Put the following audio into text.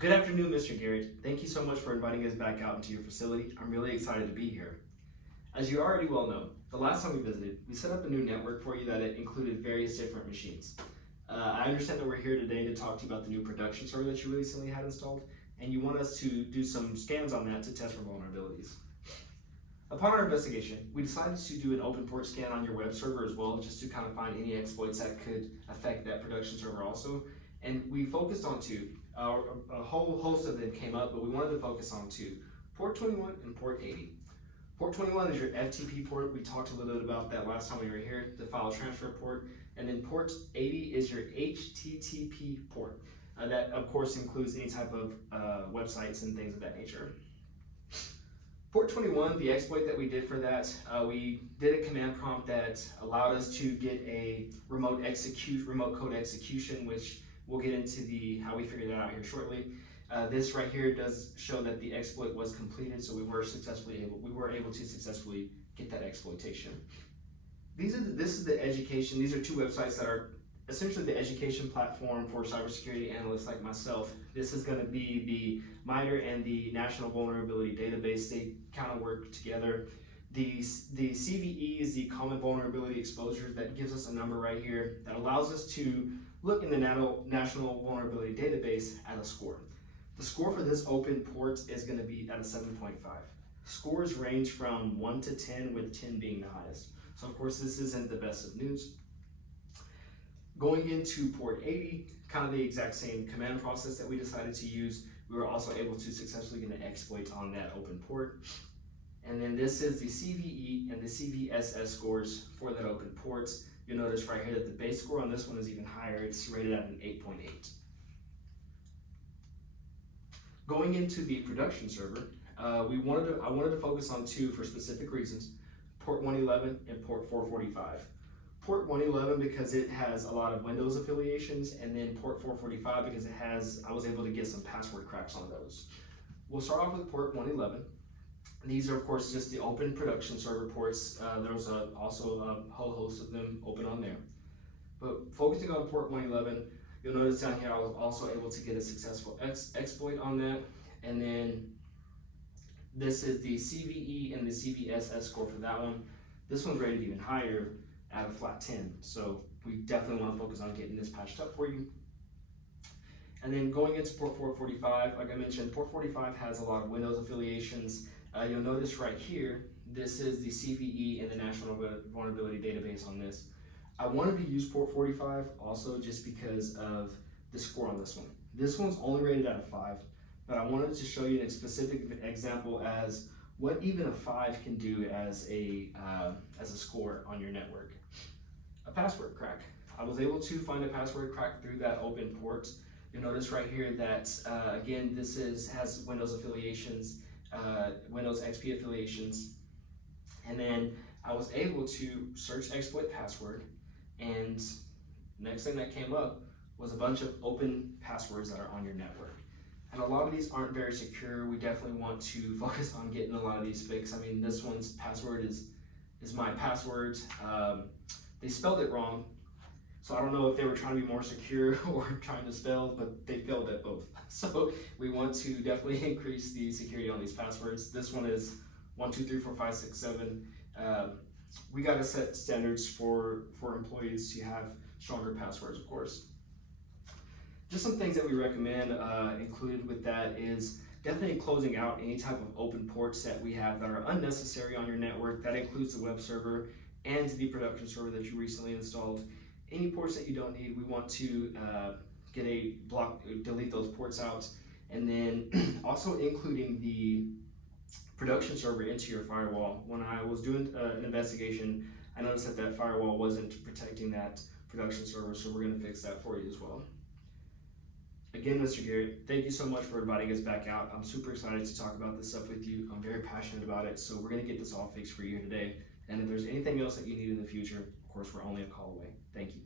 Good afternoon, Mr. Garrett. Thank you so much for inviting us back out into your facility. I'm really excited to be here. As you already well know, the last time we visited, we set up a new network for you that it included various different machines. I understand that we're here today to talk to you about the new production server that you recently had installed, and you want us to do some scans on that to test for vulnerabilities. Upon our investigation, we decided to do an open port scan on your web server as well, just to kind of find any exploits that could affect that production server also. And we focused on two. A whole host of them came up, but we wanted to focus on two: port 21 and port 80. Port 21 is your FTP port. We talked a little bit about that last time we were here, the file transfer port. And then port 80 is your HTTP port. That of course includes any type of websites and things of that nature. Port 21, the exploit that we did for that, we did a command prompt that allowed us to get a remote code execution, which we'll get into how we figured that out here shortly. This right here does show that the exploit was completed, so we were able to successfully get that exploitation. This is the education. These are two websites that are essentially the education platform for cybersecurity analysts like myself. This is going to be the MITRE and the National Vulnerability Database. They kind of work together. The CVE is the Common Vulnerability Exposures. That gives us a number right here that allows us to look in the National Vulnerability Database at a score. The score for this open port is going to be at a 7.5. Scores range from 1 to 10, with 10 being the highest. So of course this isn't the best of news. Going into port 80, kind of the exact same command process that we decided to use. We were also able to successfully get an exploit on that open port. And then this is the CVE and the CVSS scores for that open port. You'll notice right here that the base score on this one is even higher. It's rated at an 8.8. Going into the production server, I wanted to focus on two for specific reasons: port 111 and port 445. Port 111 because it has a lot of Windows affiliations, and then port 445 because I was able to get some password cracks on those. We'll start off with port 111. These are of course just the open production server ports. There's also a whole host of them open on there. But focusing on port 111, you'll notice down here I was also able to get a successful exploit on that. And then this is the CVE and the CVSS score for that one. This one's rated even higher at a flat 10. So we definitely want to focus on getting this patched up for you. And then going into port 445, like I mentioned, port 45 has a lot of Windows affiliations. You'll notice right here, this is the CVE and the National Vulnerability Database on this. I wanted to use port 45 also just because of the score on this one. This one's only rated at a 5, but I wanted to show you a specific example as what even a 5 can do as a score on your network. A password crack. I was able to find a password crack through that open port. You'll notice right here that again, this has Windows affiliations, Windows XP affiliations, and then I was able to search exploit password, and next thing that came up was a bunch of open passwords that are on your network. And a lot of these aren't very secure. We definitely want to focus on getting a lot of these fixed. I mean, this one's password is my password. They spelled it wrong, so I don't know if they were trying to be more secure or trying to spell, but they failed at both. So we want to definitely increase the security on these passwords. This one is 1, 2, 3, 4, 5, 6, 7. We got to set standards for employees to have stronger passwords, of course. Just some things that we recommend included with that is definitely closing out any type of open ports that we have that are unnecessary on your network. That includes the web server and the production server that you recently installed. Any ports that you don't need, we want to delete those ports out, and then also including the production server into your firewall. When I was doing an investigation, I noticed that firewall wasn't protecting that production server, so we're going to fix that for you as well. Again, Mr. Garrett, thank you so much for inviting us back out. I'm super excited to talk about this stuff with you. I'm very passionate about it, so we're going to get this all fixed for you today. And if there's anything else that you need in the future, of course, we're only a call away. Thank you.